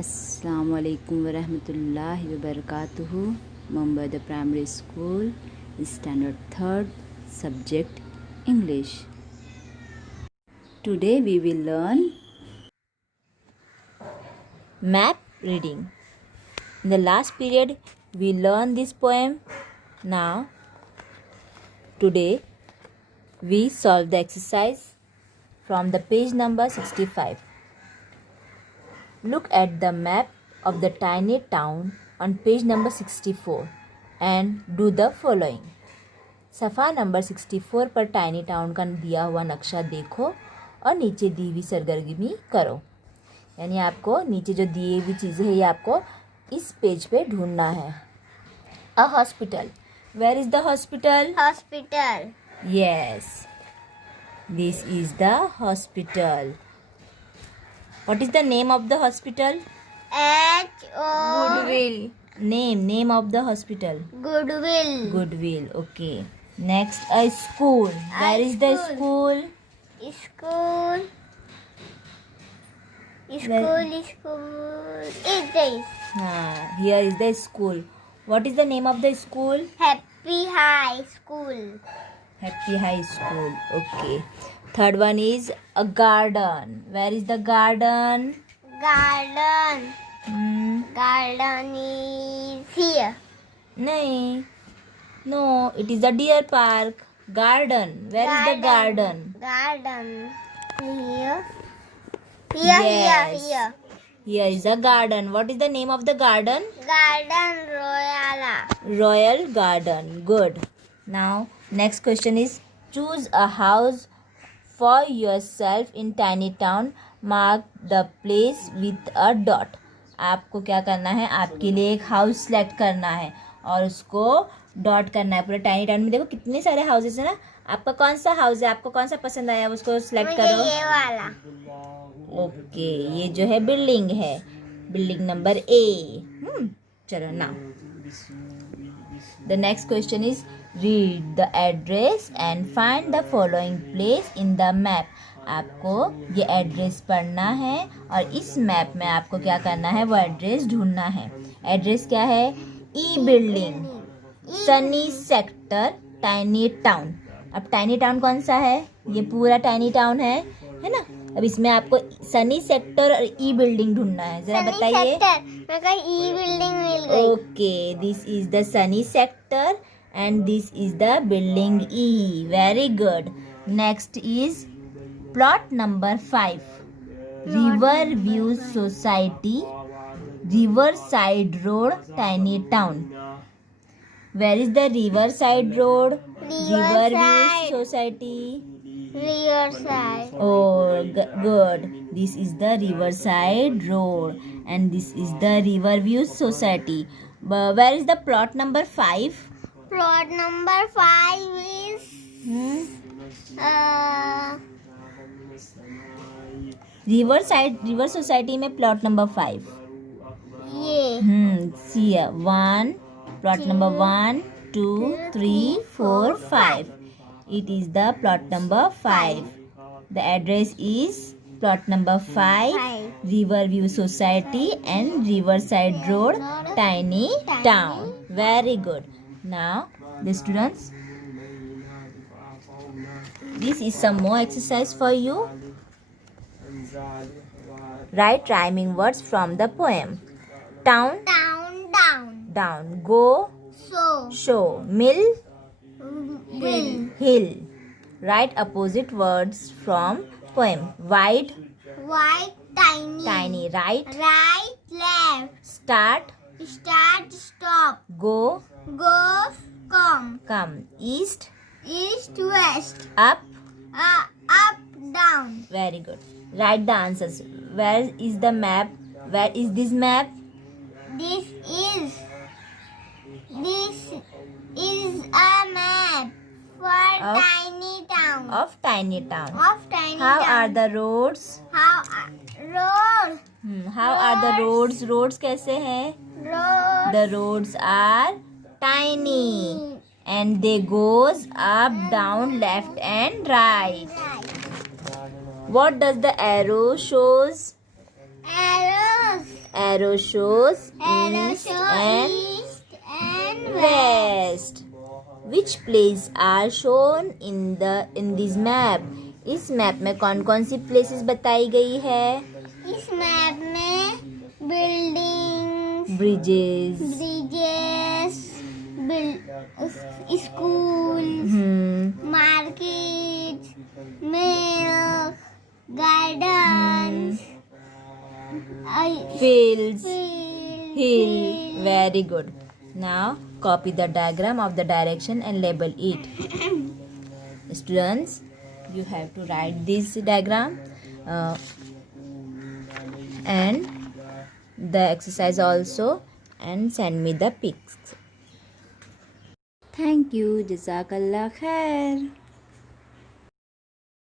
Assalamu alaikum wa rahmatullahi wa barakatuhu. Mumbai Primary School, Standard 3rd, Subject English. Today we will learn Map reading. In the last period, we learned this poem. Now, today, we solve the exercise from the page number 65. Look at the map of the tiny town on page number 64 and do the following. सफ़ा number 64 पर tiny town का दिया हुआ नक्शा देखो और नीचे दी हुई सरगर्मी करो. यानी आपको नीचे जो दिए हुई चीज़ें हैं ये आपको इस पेज पे ढूंढना है. A hospital. Where is the hospital? Hospital. Yes. This is the hospital. What is the name of the hospital? H-O. Goodwill. Name of the hospital. Goodwill. Goodwill. Okay. Next, a school. Where is the school? School. It is Here is the school. What is the name of the school? Happy High School. Happy High School. Okay. Third one is a garden. Where is the garden? Garden. Hmm. Garden is here. Nahin. No, it is the deer park. Garden. Where is the garden? Garden. Here. Yes. Here. Here is a garden. What is the name of the garden? Garden Royal. Royal Garden. Good. Now, next question is choose a house for yourself in tiny town. Mark the place with a dot. आपको क्या करना है? आपके लिए एक house select करना है और उसको डॉट करना है. पूरे टाइनी टाउन में देखो कितने सारे हाउसेस है ना. आपका कौन सा हाउस है? आपको कौन सा पसंद आया उसको सिलेक्ट मुझे करो. ये वाला. ओके. ये जो है बिल्डिंग है. Building number A. चलो ना. The next question is read the address and find the following place in the map. आपको ये एड्रेस पढ़ना है और इस मैप में आपको क्या करना है? वो एड्रेस ढूंढना है. एड्रेस क्या है? E building, sunny sector, tiny town. अब टाइनी टाउन कौन सा है? ये पूरा टाइनी टाउन है ना. अब इसमें आपको सनी सेक्टर और ई बिल्डिंग ढूंढना है. जरा बताइए. मैं कहा ई बिल्डिंग मिल गई. Okay. This is the Sunny sector and this is the building E. Very good. Next is plot number 5. River View Society, Riverside Road, Tiny Town. Where is the Riverside Road? River View Society. Riverside. Oh, good. This is the Riverside Road and this is the Riverview Society. Where is the plot number 5? Plot number 5 is river society में plot number 5. ये. सी 1 plot number 1 2 3 4 5. It is the plot number 5. The address is plot number 5 river view society and river side road, tiny town. Very good. Now, the students, this is some more exercise for you. Write rhyming words from the poem. Town, down. Go, show. Mill, hill. Write opposite words from poem. Wide, tiny. Right, left. start, Stop. go, Come. East, West. up. Up, down. Very good. Write the answers. Where is the map? Where is this map? This is a map for Of- tiny town. Of tiny town. How are the roads? Road. How are the roads? Roads कैसे हैं? Road. The roads are tiny and they goes up, down, left and right. What does the arrow shows? Arrows. Arrow shows Arrow east show and east and west. west. Which places are shown in this map? इस map में कौन कौन सी places बताई गई है? इस map में buildings, bridges, bridges, school, market, milk, gardens, fields, field, hill. Very good. Now copy the diagram of the direction and label it. Students, you have to write this diagram and the exercise also and send me the pics. Thank you. Jazakallah khair.